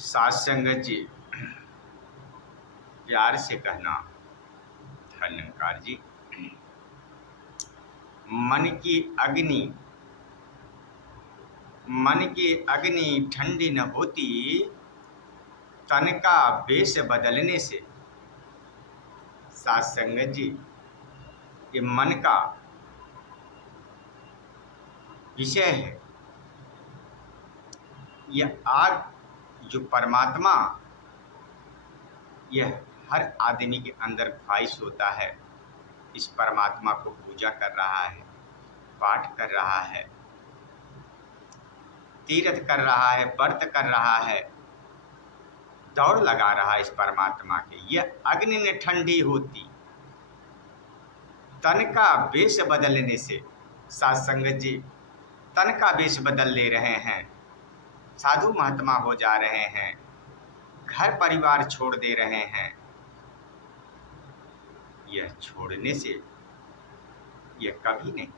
साथ संगत जी, प्यार से कहना धन्यकार जी। मन की अग्नि ठंडी न होती, तन का वेश बदलने से। साथ संगत जी, ये मन का विषय है। यह आग जो परमात्मा, यह हर आदमी के अंदर ख्वाहिश होता है। इस परमात्मा को पूजा कर रहा है, पाठ कर रहा है, तीर्थ कर रहा है, व्रत कर रहा है, दौड़ लगा रहा है इस परमात्मा के। यह अग्नि ने ठंडी होती, तन का वेश बदलने से। साथ संगत जी, तन का वेश बदल ले रहे हैं, साधु महात्मा हो जा रहे हैं, घर परिवार छोड़ दे रहे हैं। यह छोड़ने से यह कभी नहीं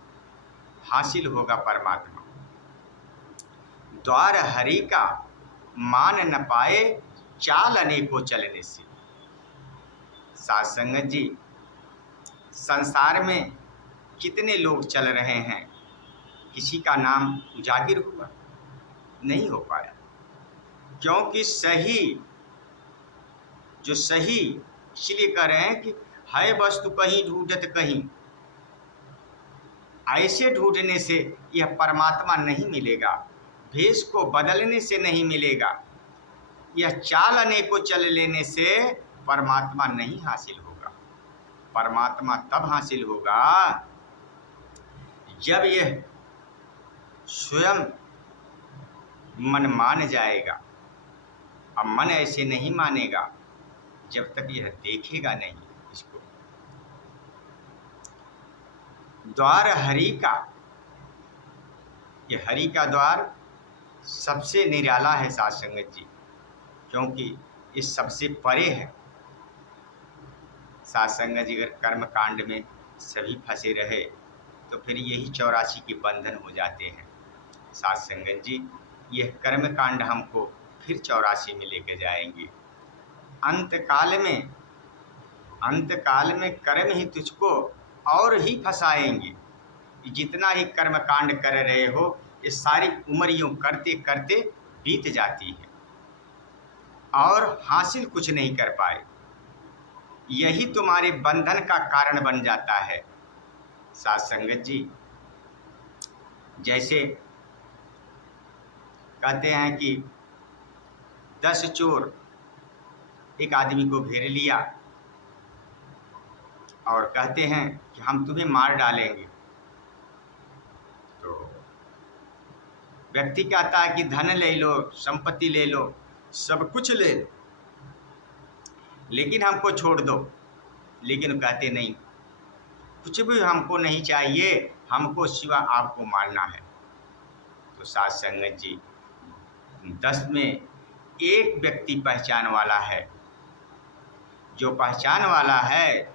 हासिल होगा परमात्मा। द्वार हरि का मान न पाए, चाल अनेकों चलने से। साथ संगत जी, संसार में कितने लोग चल रहे हैं, किसी का नाम उजागर हुआ नहीं हो पाया, क्योंकि सही इसलिए कह रहे हैं कि है वस्तु कहीं ढूंढत कहीं। ऐसे ढूंढने से यह परमात्मा नहीं मिलेगा, भेष को बदलने से नहीं मिलेगा, यह चाल अनेकों चल लेने से परमात्मा नहीं हासिल होगा। परमात्मा तब हासिल होगा जब यह स्वयं मन मान जाएगा। अब मन ऐसे नहीं मानेगा जब तक यह देखेगा नहीं इसको। द्वार हरि का, यह हरि का द्वार सबसे निराला है साथ संगत जी, क्योंकि ये सबसे परे है। साथ संगत जी, अगर कर्म कांड में सभी फंसे रहे तो फिर यही 84 के बंधन हो जाते हैं। साथ संगत जी, यह कर्म कांड हमको फिर 84 में लेके जाएंगे। अंत काल में कर्म ही तुझको और ही फंसाएंगे। जितना ही कर्म कांड कर रहे हो, ये सारी उम्र यूँ करते करते बीत जाती है और हासिल कुछ नहीं कर पाए। यही तुम्हारे बंधन का कारण बन जाता है। साथ संगत जी, जैसे कहते हैं कि 10 चोर एक आदमी को घेर लिया और कहते हैं कि हम तुम्हें मार डालेंगे। तो व्यक्ति कहता है कि धन ले लो, संपत्ति ले लो, सब कुछ ले लो, लेकिन हमको छोड़ दो। लेकिन कहते नहीं, कुछ भी हमको नहीं चाहिए, हमको सिवा आपको मारना है। तो साथ संगत जी, 10 में एक व्यक्ति पहचान वाला है। जो पहचान वाला है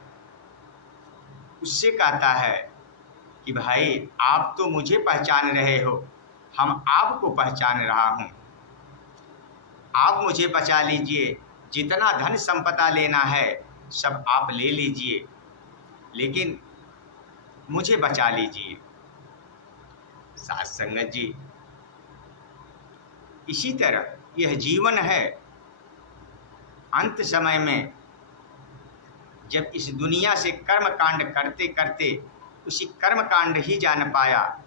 उससे कहता है कि भाई आप तो मुझे पहचान रहे हो, हम आपको पहचान रहा हूँ, आप मुझे बचा लीजिए। जितना धन संपदा लेना है सब आप ले लीजिए, लेकिन मुझे बचा लीजिए। साथ संगत जी, इसी तरह यह जीवन है। अंत समय में जब इस दुनिया से कर्म कांड करते करते उसी कर्म कांड ही जान पाया,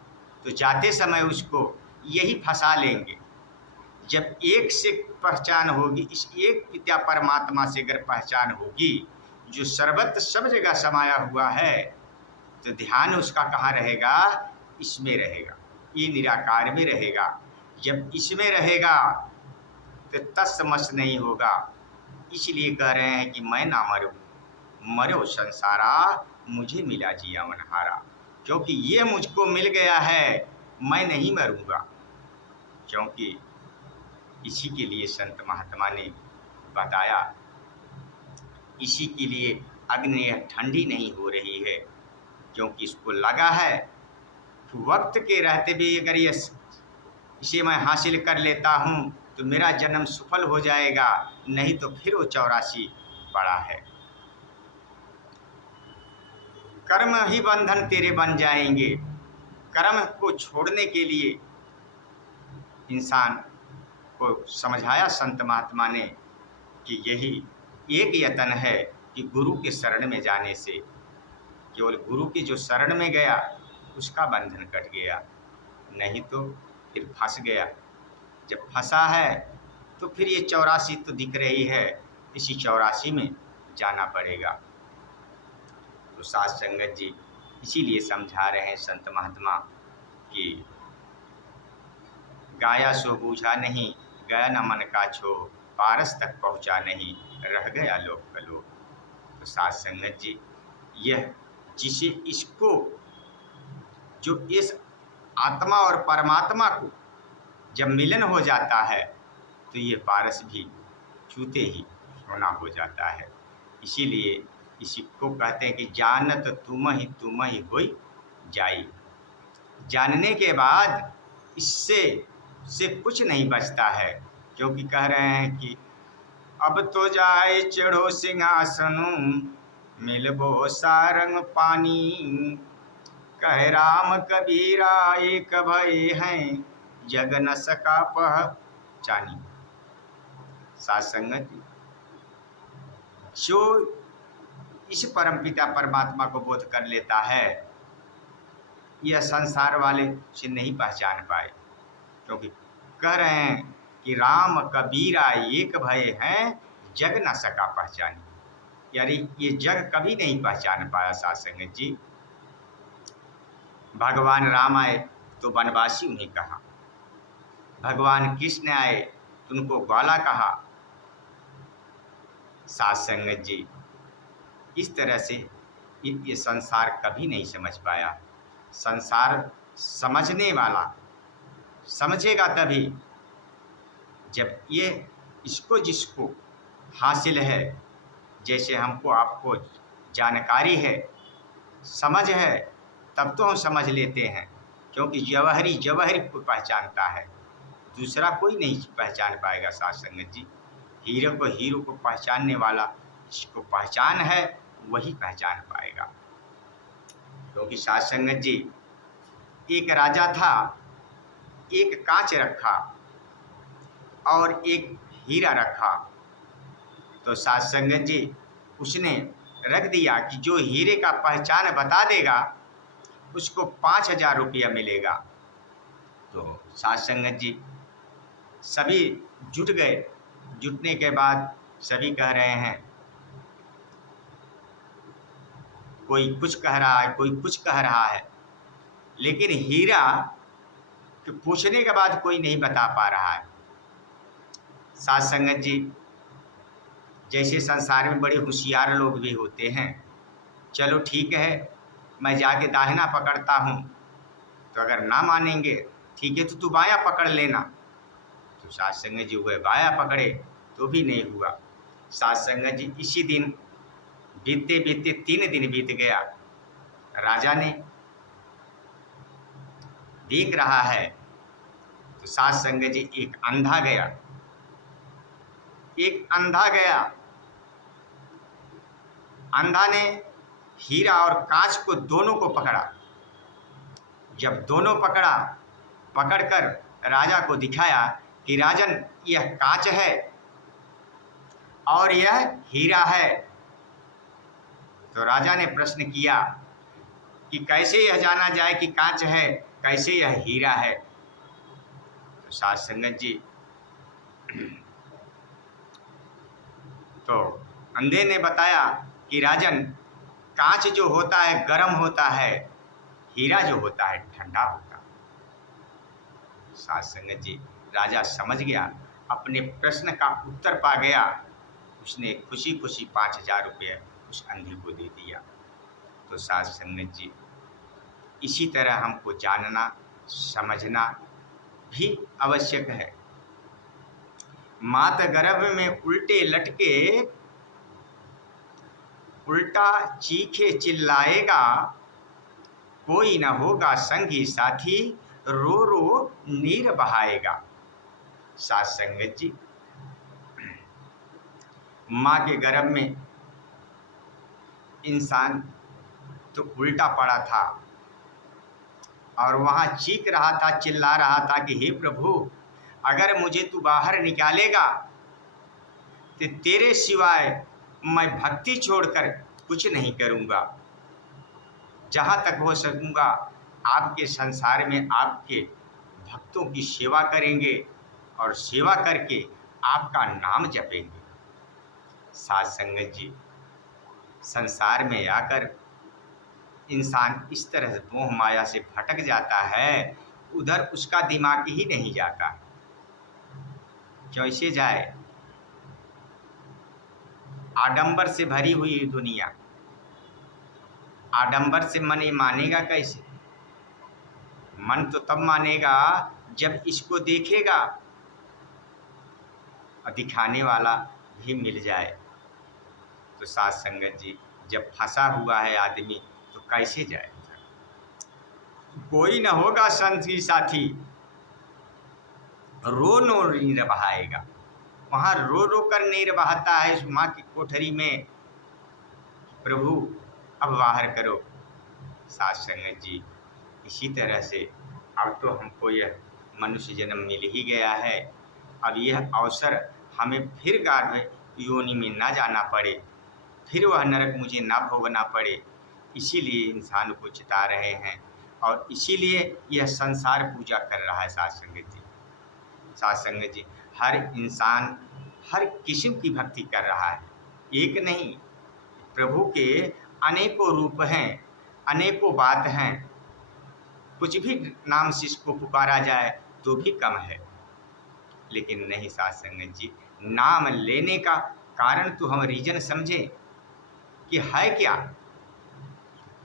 तो जाते समय उसको यही फंसा लेंगे। जब एक से पहचान होगी, इस एक पिता परमात्मा से अगर पहचान होगी, जो सर्वत्र सब जगह समाया हुआ है, तो ध्यान उसका कहाँ रहेगा? इसमें रहेगा, ये निराकार में रहेगा। जब इसमें रहेगा तो तस मस नहीं होगा। इसलिए कह रहे हैं कि मैं ना मरूं, मरो संसारा, मुझे मिला जिया मनहारा। क्योंकि ये मुझको मिल गया है, मैं नहीं मरूंगा। क्योंकि इसी के लिए संत महात्मा ने बताया, इसी के लिए अग्नि ठंडी नहीं हो रही है, क्योंकि इसको लगा है कि वक्त के रहते भी अगर इसे मैं हासिल कर लेता हूँ तो मेरा जन्म सफल हो जाएगा, नहीं तो फिर वो 84 पड़ा है। कर्म ही बंधन तेरे बन जाएंगे। कर्म को छोड़ने के लिए इंसान को समझाया संत महात्मा ने कि यही एक यतन है कि गुरु के शरण में जाने से, केवल गुरु की जो शरण में गया उसका बंधन कट गया, नहीं तो फिर फंस गया। जब फंसा है तो फिर ये 84 तो दिख रही है, इसी 84 में जाना पड़ेगा। तो साध संगत जी इसीलिए समझा रहे हैं संत महात्मा कि गाया सो बूझा नहीं, गया न मन का छो, पारस तक पहुँचा नहीं, रह गया लोक कलो। तो साध संगत जी यह जिसे इसको जो इस आत्मा और परमात्मा को जब मिलन हो जाता है तो ये पारस भी छूते ही सोना हो जाता है। इसीलिए इसी को कहते हैं कि जानत तुम ही होई जाई। जानने के बाद इससे से कुछ नहीं बचता है, क्योंकि कह रहे हैं कि अब तो जाए चढ़ो सिंहासनु, मिलबो सारंग पानी, कह राम कबीरा एक भय हैं, जग न सका पहचानी। साध संगत जो इस परमपिता परमात्मा को बोध कर लेता है, यह संसार वाले से नहीं पहचान पाए, क्योंकि कह रहे हैं कि राम कबीरा एक भय हैं, जग न सका पहचानी। यानी ये जग कभी नहीं पहचान पाया। साध संगत जी भगवान राम आए तो वनवासी उन्हें कहा, भगवान कृष्ण आए तो उनको ग्वाला कहा। साध संगत जी इस तरह से ये संसार कभी नहीं समझ पाया। संसार समझने वाला समझेगा तभी जब ये इसको जिसको हासिल है, जैसे हमको आपको जानकारी है, समझ है, तब तो हम समझ लेते हैं, क्योंकि जवाहरी जवाहरी को पहचानता है, दूसरा कोई नहीं पहचान पाएगा। साध संगत जी हीरो को पहचानने वाला जिसको पहचान है वही पहचान पाएगा। क्योंकि साध संगत जी एक राजा था, एक कांच रखा और एक हीरा रखा। तो साध संगत जी उसने रख दिया कि जो हीरे का पहचान बता देगा उसको 5000 रुपया मिलेगा। तो साध संगत जी सभी जुट गए। जुटने के बाद सभी कह रहे हैं, कोई कुछ कह रहा है, कोई कुछ कह रहा है, लेकिन हीरा कि पूछने के बाद कोई नहीं बता पा रहा है। साध संगत जी जैसे संसार में बड़े होशियार लोग भी होते हैं, चलो ठीक है मैं जाके दाहिना पकड़ता हूँ, तो अगर ना मानेंगे ठीक है तो तू बायां पकड़ लेना। तो साध संगत जी वह बायां पकड़े तो भी नहीं हुआ। साध संगत जी इसी दिन बीतते बीतते 3 दिन बीत गया। राजा ने देख रहा है तो साध संगत जी एक अंधा गया। अंधा ने हीरा और कांच को दोनों को पकड़ा। जब दोनों पकड़कर राजा को दिखाया कि राजन यह कांच है और यह हीरा है। तो राजा ने प्रश्न किया कि कैसे यह जाना जाए कि कांच है, कैसे यह हीरा है। तो साध संगत जी तो अंधे ने बताया कि राजन कांच जो होता है गर्म होता है, हीरा जो होता है ठंडा होता है। साध संगत जी राजा समझ गया, अपने प्रश्न का उत्तर पा गया। उसने खुशी खुशी 5000 रुपये उस अंधे को दे दिया। तो साध संगत जी इसी तरह हमको जानना समझना भी आवश्यक है। मात गर्भ में उल्टे लटके, उल्टा चीखे चिल्लाएगा, कोई न होगा संगी साथी, रो रो नीर बहाएगा। साथ संगत जी, माँ के गर्भ में इंसान तो उल्टा पड़ा था और वहाँ चीख रहा था, चिल्ला रहा था कि हे प्रभु, अगर मुझे तू बाहर निकालेगा तो तेरे सिवाय मैं भक्ति छोड़कर कुछ नहीं करूँगा। जहाँ तक हो सकूँगा आपके संसार में आपके भक्तों की सेवा करेंगे और सेवा करके आपका नाम जपेंगे। साथ संगत जी, संसार में आकर इंसान इस तरह से मोह माया से भटक जाता है, उधर उसका दिमाग ही नहीं जाता। कैसे जाए? आडंबर से भरी हुई दुनिया, आडंबर से मन ये मानेगा कैसे? मन तो तब मानेगा जब इसको देखेगा और दिखाने वाला भी मिल जाए। तो साथ संगत जी, जब फंसा हुआ है आदमी तो कैसे जाए? कोई न होगा संगी साथी, रो नो नीर बहाएगा। वहाँ रो रो कर नीर बहाता है उस माँ की कोठरी में, प्रभु अब बाहर करो। साथ संगत जी, इसी तरह से अब तो हमको यह मनुष्य जन्म मिल ही गया है, अब यह अवसर हमें फिर गर्भ योनि में ना जाना पड़े, फिर वह नरक मुझे ना भोगना पड़े, इसीलिए इंसान को चिता रहे हैं और इसीलिए यह संसार पूजा कर रहा है। साथ संगत जी, साथ संगत जी, हर इंसान हर किस्म की भक्ति कर रहा है, एक नहीं। प्रभु के अनेकों रूप हैं, अनेकों बात हैं, कुछ भी नाम से इसको पुकारा जाए तो भी कम है। लेकिन नहीं साथ संगत जी, नाम लेने का कारण तो हम रीजन समझे कि है क्या,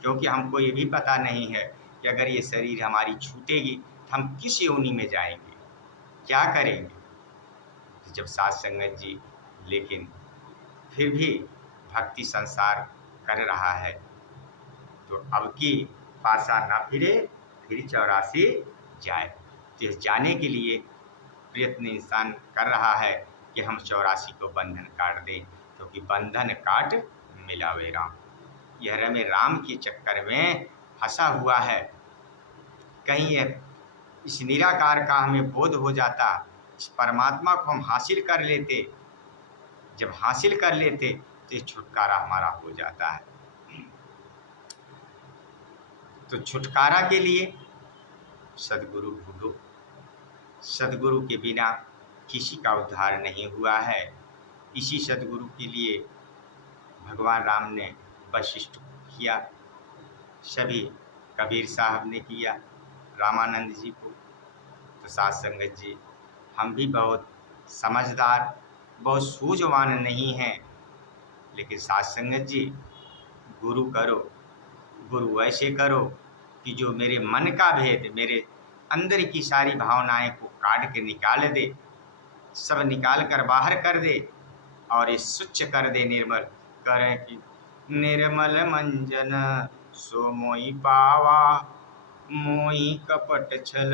क्योंकि हमको ये भी पता नहीं है कि अगर ये शरीर हमारी छूटेगी तो हम किस योनि में जाएंगे, क्या करेंगे। जब साथ संगत जी, लेकिन फिर भी भक्ति संसार कर रहा है तो अब की पासा ना फिरे फिर 84 जाए। तो जाने के लिए प्रयत्न इंसान कर रहा है कि हम 84 को बंधन काट दें, क्योंकि बंधन काट मिलावे राम। यह रमे राम के चक्कर में फंसा हुआ है। कहीं यह इस निराकार का हमें बोध हो जाता, इस परमात्मा को हम हासिल कर लेते, जब हासिल कर लेते तो छुटकारा हमारा हो जाता है। तो छुटकारा के लिए सद्गुरु ढूंढो, सद्गुरु के बिना किसी का उद्धार नहीं हुआ है। इसी सद्गुरु के लिए भगवान राम ने वशिष्ठ किया, सभी कबीर साहब ने किया, रामानंद जी को। तो साथ संगत जी, हम भी बहुत समझदार, बहुत सूझवान नहीं हैं, लेकिन साथ संगत जी, गुरु करो, गुरु ऐसे करो कि जो मेरे मन का भेद, मेरे अंदर की सारी भावनाएं को काट के निकाल दे, सब निकाल कर बाहर कर दे और ये स्वच्छ कर दे, निर्मल करें कि निर्मल मंजन सो मोई पावा, मोई कपट छल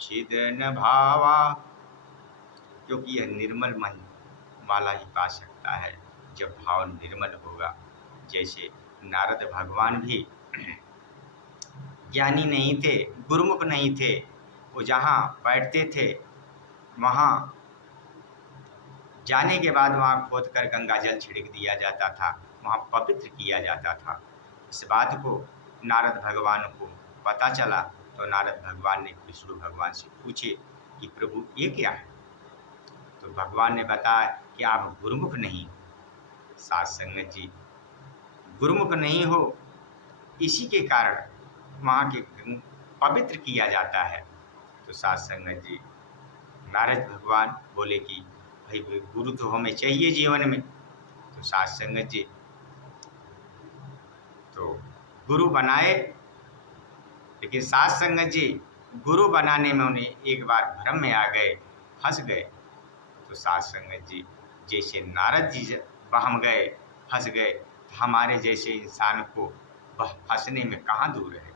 छिद न भावा। क्योंकि यह निर्मल मन वाला ही पा सकता है जब भाव निर्मल होगा। जैसे नारद भगवान भी ज्ञानी नहीं थे, गुरुमुख नहीं थे, वो जहाँ बैठते थे वहाँ जाने के बाद वहाँ खोद कर गंगा जल छिड़क दिया जाता था, वहाँ पवित्र किया जाता था। इस बात को नारद भगवान को पता चला तो नारद भगवान ने विष्णु भगवान से पूछे कि प्रभु ये क्या है। तो भगवान ने बताया कि आप गुरुमुख नहीं हो। साथ संगत जी, गुरुमुख नहीं हो, इसी के कारण वहाँ के पवित्र किया जाता है। तो साथ संगत जी, नारद भगवान बोले कि भाई गुरु तो हमें चाहिए जीवन में। तो साथ संगत जी, तो गुरु बनाए, लेकिन साथ संगत जी गुरु बनाने में उन्हें एक बार भ्रम में आ गए, फंस गए। तो साथ संगत जी, जैसे नारद जी बहम गए, फंस गए, तो हमारे जैसे इंसान को वह फंसने में कहाँ दूर है।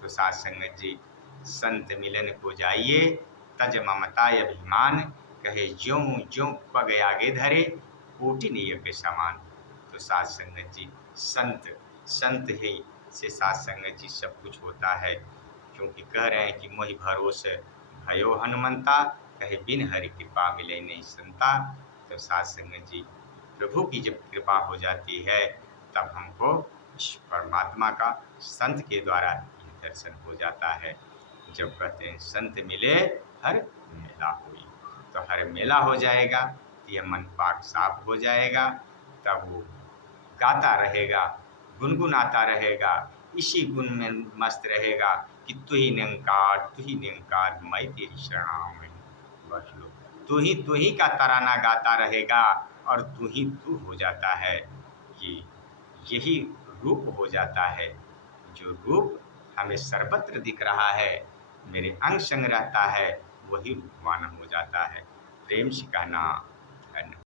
तो साथ संगत जी, संत मिलन को जाइए, तज ममता अभिमान, कहे ज्यों ज्यों पग आगे धरे, कोटि नियत समान। तो साथ संगत जी, संत ही से साथ संगत जी सब कुछ होता है, क्योंकि कह रहे हैं कि मोहि भरोसे भयो हनुमंता, कहे बिन हरि कृपा मिले नहीं संता। तो साथ संगत जी, प्रभु की जब कृपा हो जाती है तब हमको इस परमात्मा का संत के द्वारा दर्शन हो जाता है। जब कहते हैं संत मिले हर मेला हुई, तो हर मेला हो जाएगा, यह मन पाक साफ हो जाएगा, तब वो गाता रहेगा, गुनगुनाता रहेगा, इसी गुण में मस्त रहेगा कि तू ही निरंकार मैं तेरी शरण में। बस लो, तू ही का तराना गाता रहेगा और तू ही तू हो जाता है। ये यही रूप हो जाता है, जो रूप हमें सर्वत्र दिख रहा है, मेरे अंग संग रहता है, वही रूपवान हो जाता है। प्रेम से कहना धन्यवाद।